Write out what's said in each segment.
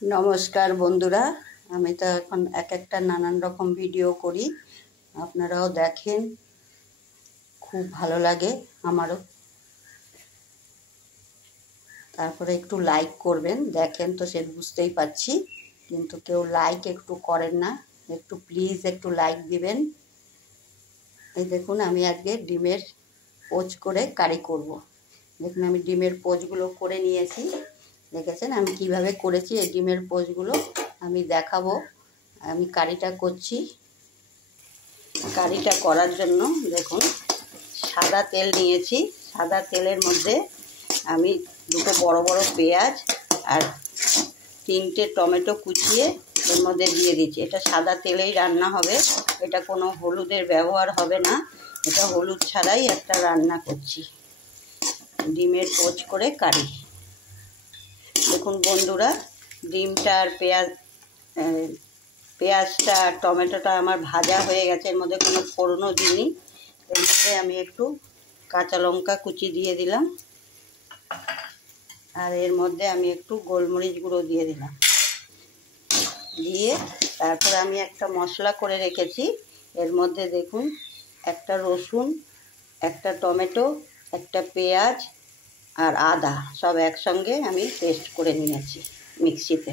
नमस्कार बंधुरा आमी तो एखन एक एक नानान रकम भिडियो करी आपनाराओ देखें खूब भालो लागे आमारो तारपरे एकटू लाइक करबेन देखें तो से बुझतेई पारछि किन्तु केउ लाइक एकटू करेन ना एकटू प्लिज एकटू लाइक दिबेन। এই দেখুন আমি আজকে ডিমের পোচ করে কারি করব। দেখুন আমি ডিমের পোচগুলো করে নিয়েছি। দেখেছেন আমি কিভাবে করেছি। এই ডিমের পোচগুলো আমি দেখাবো। আমি কারিটা করছি। কারিটা করার জন্য দেখুন সাদা তেল নিয়েছি। সাদা তেলের মধ্যে আমি দুটো বড় বড় পেঁয়াজ আর তিনটে টমেটো কুচিয়ে এর মধ্যে দিয়ে দিচ্ছি। এটা সাদা তেলেই রান্না হবে, এটা কোনো হলুদের ব্যবহার হবে না। এটা হলুদ ছাড়াই একটা রান্না করছি, ডিমের পোচ করে কারি। দেখুন বন্ধুরা ডিমটা আর পেঁয়াজটা আর টমেটোটা আমার ভাজা হয়ে গেছে। এর মধ্যে কোনো ফোড়নও দিইনি। এর মধ্যে আমি একটু কাঁচা লঙ্কা কুচি দিয়ে দিলাম আর এর মধ্যে আমি একটু গোলমরিচ গুঁড়ো দিয়ে দিলাম। দিয়ে তারপর আমি একটা মশলা করে রেখেছি। এর মধ্যে দেখুন একটা রসুন, একটা টমেটো, একটা পেঁয়াজ আর আদা সব একসঙ্গে আমি পেস্ট করে নিয়েছি মিক্সিতে।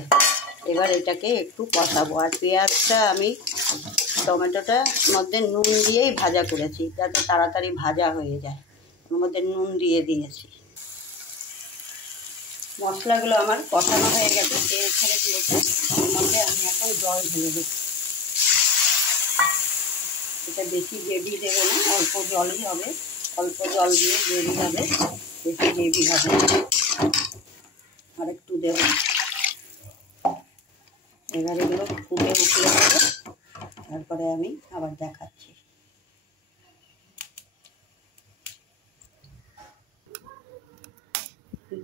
এবার এটাকে একটু কষাবো। আর পেঁয়াজটা আমি টমেটোটার মধ্যে নুন দিয়েই ভাজা করেছি যাতে তাড়াতাড়ি ভাজা হয়ে যায়। ওর মধ্যে নুন দিয়ে দিয়েছি। মশলাগুলো আমার কষানো হয়ে গেছে, তেল ছেড়ে দিয়েছে। এর মধ্যে আমি এখন জল ঢেলে দিচ্ছি। এটা বেশি গ্রেভি দেবো না, অল্প জলই হবে। অল্প জল দিয়ে গ্রেভি হবে, বেশি গ্রেভি হবে। আর একটু দেবো। এবার এগুলো ফুটে উঠলে হবে, তারপরে আমি আবার দেখাচ্ছি।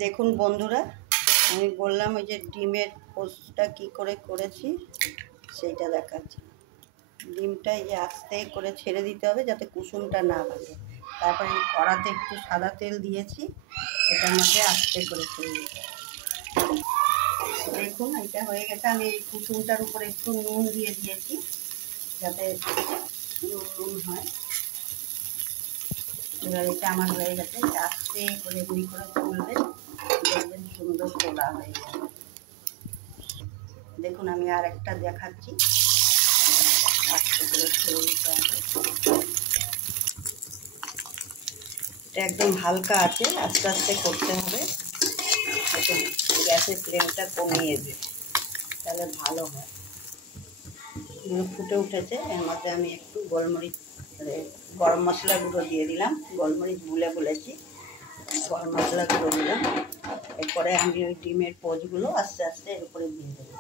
দেখুন বন্ধুরা আমি বললাম ওই যে ডিমের পোচটা কী করে করেছি সেইটা দেখাচ্ছি। ডিমটা এই যে আস্তে করে ছেড়ে দিতে হবে যাতে কুসুমটা না ভাঙে। তারপরে এই কড়াতে একটু সাদা তেল দিয়েছি, এটার মধ্যে আস্তে করে ছেড়ে দিতে হবে। দেখুন এটা হয়ে গেছে। আমি এই কুসুমটার উপরে একটু নুন দিয়ে দিয়েছি যাতে নুন হয়। এবার এটা আমার হয়ে গেছে। আস্তে করে এমনি করে তুলবেন, দেখবেন সুন্দর তোলা হয়ে যাবে। দেখুন আমি আর একটা দেখাচ্ছি। আস্তে করে ছেড়ে দিতে হবে। এটা একদম হালকা আছে, আস্তে আস্তে করতে হবে। একটু গ্যাসের ফ্লেমটা কমিয়ে দেবে, তাহলে ভালো হয়। ফুটে উঠেছে। এর মধ্যে আমি একটু গরম মশলা গুঁড়ো দিয়ে দিলাম। গোলমরিচ বলেছি, গরম মশলা গুঁড়ো দিলাম। এরপরে আমি ওই ডিমের পোচগুলো আস্তে আস্তে এর উপরে দিয়ে দেবো।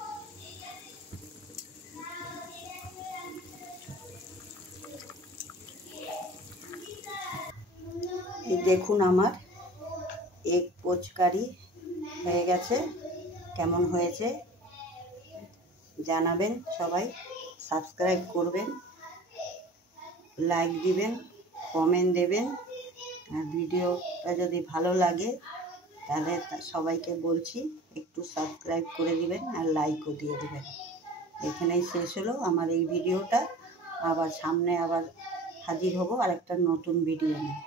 দেখুন আমার এগ পোচ কারি হয়ে গেছে। কেমন হয়েছে জানাবেন সবাই। সাবস্ক্রাইব করবেন, লাইক দিবেন, কমেন্ট দেবেন। আর ভিডিওটা যদি ভালো লাগে তাহলে সবাইকে বলছি একটু সাবস্ক্রাইব করে দিবেন আর লাইকও দিয়ে দিবেন। এখানেই শেষ হলো আমার এই ভিডিওটা। আবার সামনে আবার হাজির হব আর একটা নতুন ভিডিও নিয়ে।